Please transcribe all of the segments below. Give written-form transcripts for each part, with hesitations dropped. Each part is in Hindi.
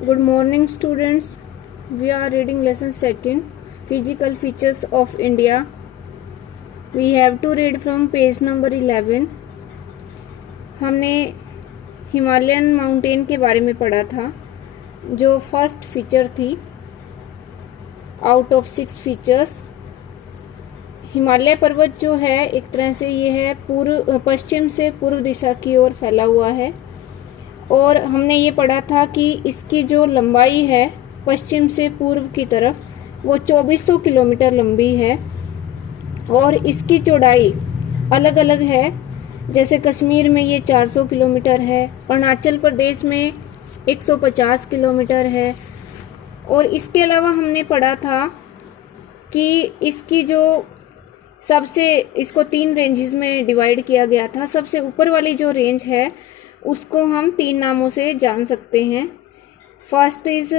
Good morning, students. We are reading lesson 2nd, Physical Features of India. We have to read from page number 11. हमने हिमालयन माउंटेन के बारे में पढ़ा था, जो फर्स्ट फीचर थी आउट ऑफ 6 फीचर्स। हिमालय पर्वत जो है एक तरह से ये है पश्चिम से पूर्व दिशा की ओर फैला हुआ है, और हमने ये पढ़ा था कि इसकी जो लंबाई है पश्चिम से पूर्व की तरफ वो 2400 किलोमीटर लंबी है, और इसकी चौड़ाई अलग अलग है। जैसे कश्मीर में ये 400 किलोमीटर है, अरुणाचल प्रदेश में 150 किलोमीटर है। और इसके अलावा हमने पढ़ा था कि इसकी जो इसको 3 रेंजेस में डिवाइड किया गया था। सबसे ऊपर वाली जो रेंज है उसको हम 3 नामों से जान सकते हैं। First is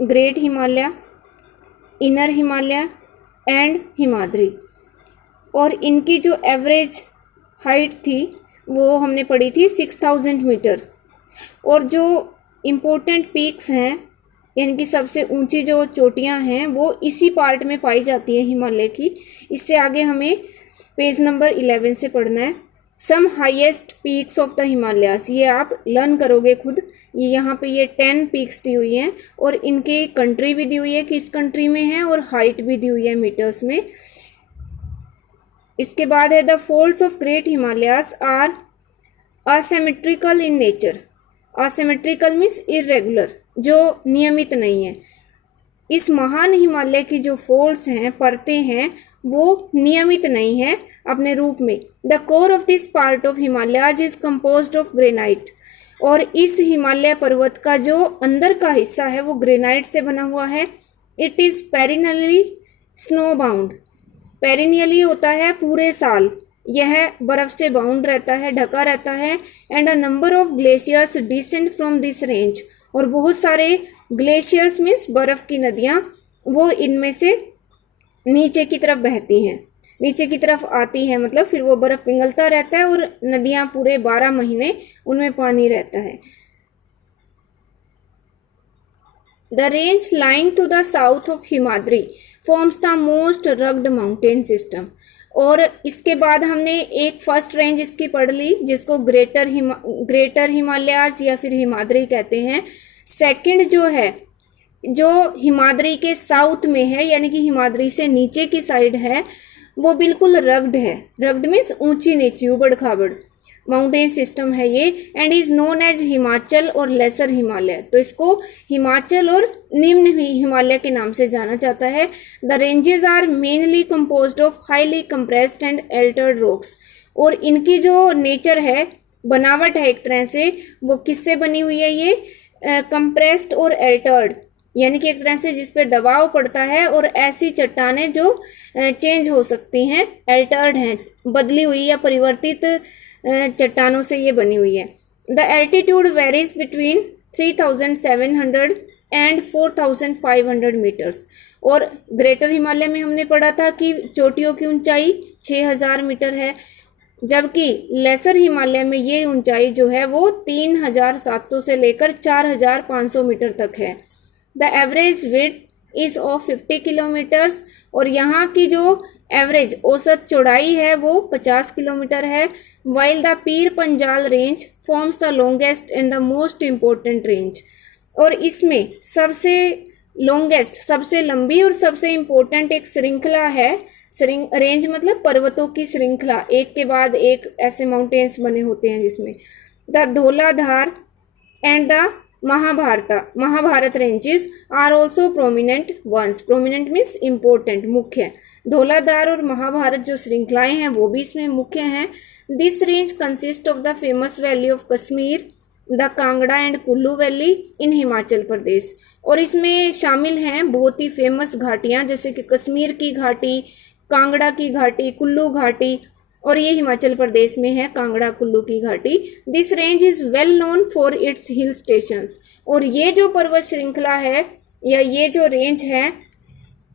great Himalaya, inner Himalaya and Himadri. और इनकी जो एवरेज हाइट थी वो हमने पढ़ी थी 6000 मीटर। और जो इम्पोर्टेंट पीक्स हैं यानी कि सबसे ऊंची जो चोटियां हैं वो इसी पार्ट में पाई जाती है हिमालय की। इससे आगे हमें पेज नंबर 11 से पढ़ना है। Some highest peaks of the Himalayas, ये आप लर्न करोगे खुद। ये यहाँ पे ये 10 पीक्स दी हुई हैं, और इनके कंट्री भी दी हुई है कि इस कंट्री में है, और हाइट भी दी हुई है मीटर्स में। इसके बाद है the folds of great Himalayas are asymmetrical in nature. Asymmetrical means irregular, जो नियमित नहीं है। इस महान हिमालय की जो फोल्ड्स हैं, परतें हैं, वो नियमित नहीं है अपने रूप में। The core of this part of Himalayas is composed of granite. और इस हिमालय पर्वत का जो अंदर का हिस्सा है वो ग्रेनाइट से बना हुआ है। It is perennially snow bound. Perennially होता है पूरे साल, यह बर्फ से बाउंड रहता है, ढका रहता है। And a number of glaciers descend from this range. और बहुत सारे ग्लेशियर्स मीन्स बर्फ की नदियां वो इनमें से नीचे की तरफ बहती हैं, नीचे की तरफ आती हैं। मतलब फिर वो बर्फ पिघलता रहता है और नदियां पूरे 12 महीने उनमें पानी रहता है। The range lying to the south of Himadri forms the most rugged mountain system. और इसके बाद हमने एक फर्स्ट रेंज इसकी पढ़ ली जिसको ग्रेटर हिमालयाज या फिर हिमाद्री कहते हैं। सेकंड जो है, जो हिमाद्री के साउथ में है यानी कि हिमाद्री से नीचे की साइड है, वो बिल्कुल रग्ड है। रग्ड मीन्स ऊंची नीची, उबड़ खाबड़ माउंटेन सिस्टम है ये। And is known as Himachal और लेसर हिमालय। तो इसको हिमाचल और निम्न हिमालय के नाम से जाना जाता है। The ranges are mainly composed of highly compressed and altered rocks. और इनकी जो नेचर है, बनावट है एक तरह से, वो किससे बनी हुई है? ये कंप्रेस्ड और एल्टर्ड, यानी कि एक तरह से जिस पे दबाव पड़ता है, और ऐसी चट्टानें जो चेंज हो सकती हैं, एल्टर्ड हैं, बदली हुई या परिवर्तित चट्टानों से ये बनी हुई है। The altitude varies between 3700 and 4500 metres. और ग्रेटर हिमालय में हमने पढ़ा था कि चोटियों की ऊंचाई 6000 मीटर है, जबकि लेसर हिमालय में ये ऊंचाई जो है वो 3700 से लेकर 4500 मीटर तक है। The average width is of 50 kilometres. और यहाँ की जो एवरेज औसत चौड़ाई है वो 50 किलोमीटर है। While the Pir Panjal range forms the longest and the most important range. और इसमें सबसे लॉन्गेस्ट, सबसे लंबी और सबसे इम्पोर्टेंट एक श्रृंखला है। रेंज मतलब पर्वतों की श्रृंखला, एक के बाद एक ऐसे माउंटेन्स बने होते हैं जिसमें the Dhauladhar and the Mahabharat ranges are also prominent ones. Prominent means important, मुख्य। धौलाधार और महाभारत जो श्रृंखलाएं हैं वो भी इसमें मुख्य हैं। This range consist of the famous valley of Kashmir, the Kangra and Kullu valley in Himachal Pradesh. और इसमें शामिल हैं बहुत ही फेमस घाटियां, जैसे कि कश्मीर की घाटी, कांगड़ा की घाटी, कुल्लू घाटी, और ये हिमाचल प्रदेश में है कांगड़ा कुल्लू की घाटी। This range is well known for its hill stations. और ये जो पर्वत श्रृंखला है या ये जो रेंज है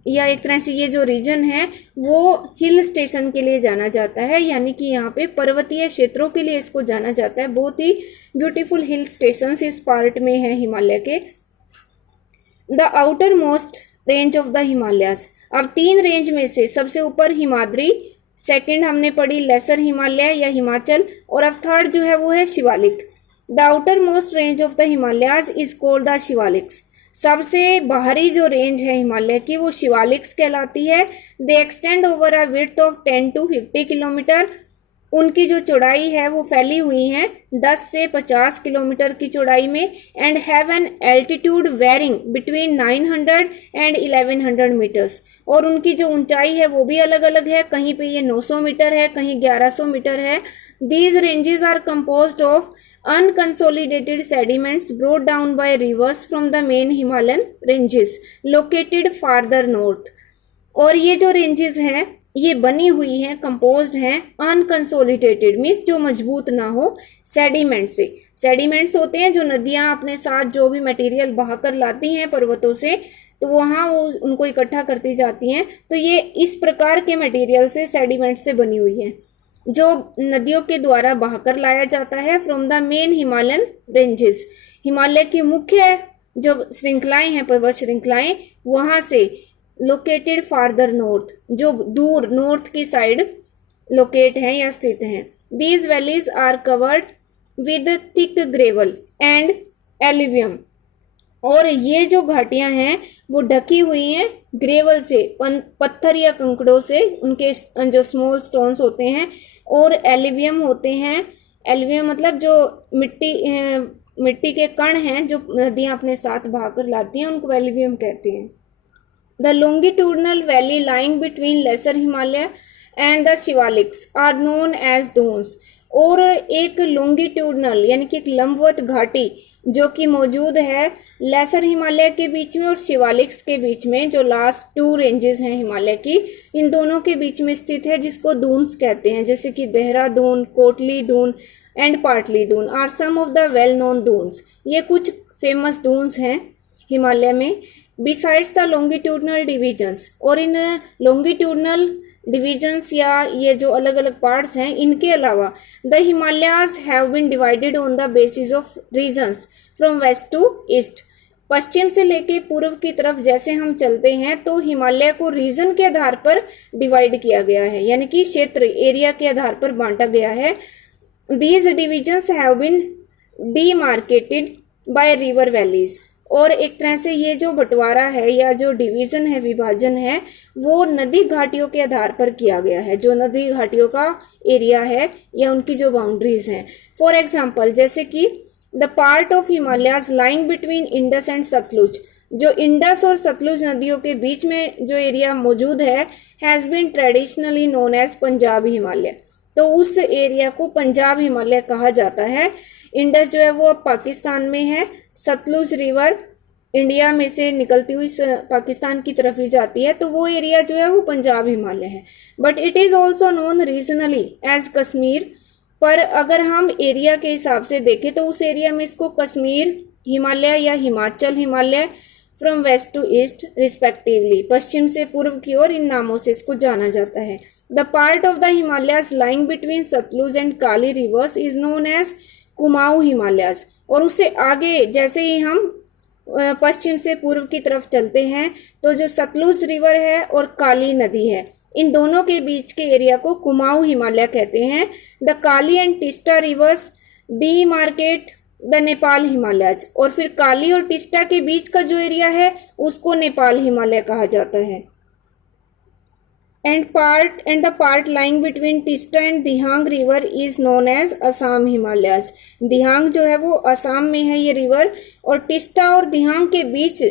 या एक तरह से ये जो रीजन है वो हिल स्टेशन के लिए जाना जाता है, यानी कि यहाँ पे पर्वतीय क्षेत्रों के लिए इसको जाना जाता है। बहुत ही ब्यूटीफुल हिल स्टेशंस इस पार्ट में है हिमालय के। The outer most range of the Himalayas, अब 3 रेंज में से सबसे ऊपर हिमाद्री, सेकंड हमने पढ़ी लेसर हिमालय या हिमाचल, और अब थर्ड जो है वो है Shivalik. The outer most range of the Himalayas is called the Shivaliks, सबसे बाहरी जो रेंज है हिमालय की वो शिवालिक्स कहलाती है। दे extend over a width of 10 to 50 kilometre, उनकी जो चौड़ाई है वो फैली हुई है 10 से 50 किलोमीटर की चौड़ाई में। And have an altitude varying between 900 and 1100 metres, और उनकी जो ऊंचाई है वो भी अलग अलग है, कहीं पे ये 900 मीटर है, कहीं 1100 मीटर है। These ranges are composed of unconsolidated sediments brought down by rivers from the main Himalayan ranges located farther north, और ये जो रेंजेस हैं ये बनी हुई हैं, कंपोज्ड हैं अनकंसोलिडेटेड मीन्स जो मजबूत ना हो, सेडिमेंट से। सेडिमेंट्स होते हैं जो नदियां अपने साथ जो भी मटेरियल बहाकर लाती हैं पर्वतों से, तो वहां वो उनको इकट्ठा करती जाती हैं, तो ये इस प्रकार के मटेरियल से, सेडिमेंट से बनी हुई है जो नदियों के द्वारा बहाकर लाया जाता है from the main Himalayan ranges, Himalaya की मुख्य जो श्रृंखलाएं हैं, पर्वत श्रृंखलाएं, वहां से लोकेटेड फार्दर नॉर्थ, जो दूर नॉर्थ की साइड लोकेट हैं या स्थित हैं। These valleys are covered with thick gravel and alluvium, और ये जो घाटियां हैं वो ढकी हुई हैं ग्रेवल से, पत्थर या कंकड़ों से, उनके जो स्मॉल स्टोन्स होते हैं, और एलिवियम होते हैं। एलिवियम मतलब जो मिट्टी के कण हैं जो नदियां अपने साथ बहाकर लाती हैं, उनको एलिवियम कहते हैं। The longitudinal valley lying between lesser Himalaya and the Shivaliks are known as duns, और एक लॉन्गिट्यूडनल यानी कि एक लंबवत घाटी जो कि मौजूद है लेसर हिमालय के बीच में और शिवालिक्स के बीच में, जो लास्ट 2 रेंजेस हैं हिमालय की, इन दोनों के बीच में स्थित है, जिसको दून्स कहते हैं, जैसे कि Dehradun, Kotli Dun and Patli Dun are some of the well known duns. ये कुछ फेमस दून्स हैं हिमालय में। बिसाइड्स द लॉन्गिट्यूडनल डिविजन्स, और इन लॉन्गिट्यूडनल डिविजन्स या ये जो अलग अलग पार्ट्स हैं, इनके अलावा the Himalayas have been divided on the basis of regions from west to east, पश्चिम से लेके पूर्व की तरफ जैसे हम चलते हैं तो हिमालय को रीजन के आधार पर डिवाइड किया गया है, यानी कि क्षेत्र, एरिया के आधार पर बांटा गया है। These divisions have been demarcated by river valleys, और एक तरह से ये जो बंटवारा है या जो डिवीजन है, विभाजन है, वो नदी घाटियों के आधार पर किया गया है, जो नदी घाटियों का एरिया है या उनकी जो बाउंड्रीज हैं। फॉर एग्जाम्पल, जैसे कि the part of Himalayas lying between Indus and Sutlej, जो इंडस और सतलुज नदियों के बीच में जो एरिया मौजूद है, has been traditionally known as Punjab Himalaya, तो उस एरिया को पंजाब हिमालय कहा जाता है। इंडस जो है वो अब पाकिस्तान में है, सतलुज रिवर इंडिया में से निकलती हुई पाकिस्तान की तरफ ही जाती है, तो वो एरिया जो है वो पंजाब हिमालय है। But it is also known regionally as Kashmir, पर अगर हम एरिया के हिसाब से देखें तो उस एरिया में इसको कश्मीर हिमालय या Himachal Himalaya from west to east respectively, पश्चिम से पूर्व की ओर, इन नामों से इसको जाना जाता है। The part of the Himalayas lying between Sutlej and Kali rivers is known as Kumaon Himalayas, और उससे आगे जैसे ही हम पश्चिम से पूर्व की तरफ चलते हैं तो जो सतलुज रिवर है और काली नदी है, इन दोनों के बीच के एरिया को कुमाऊं हिमालय कहते हैं। The Kali and Teesta rivers demarcate the Nepal Himalayas, और फिर काली और टिस्टा के बीच का जो एरिया है उसको नेपाल हिमालय कहा जाता है। And the part lying between Teesta and Dihang river is known as Assam Himalayas, Dihang जो है वो असम में है ये रिवर, और टिस्टा और दिहांग के बीच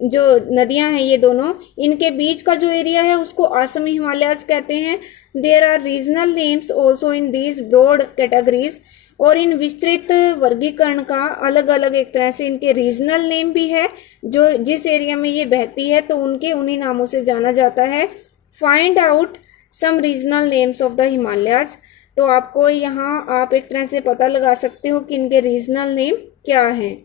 जो नदियां हैं ये दोनों, इनके बीच का जो एरिया है उसको असमी हिमालयाज कहते हैं। There are regional names also in these broad categories, और इन विस्तृत वर्गीकरण का अलग अलग एक तरह से इनके रीजनल नेम भी है, जो जिस एरिया में ये बहती है तो उनके उन्हीं नामों से जाना जाता है। Find out some regional names of the Himalayas, तो आपको यहाँ आप एक तरह से पता लगा सकते हो कि इनके रीजनल नेम क्या हैं।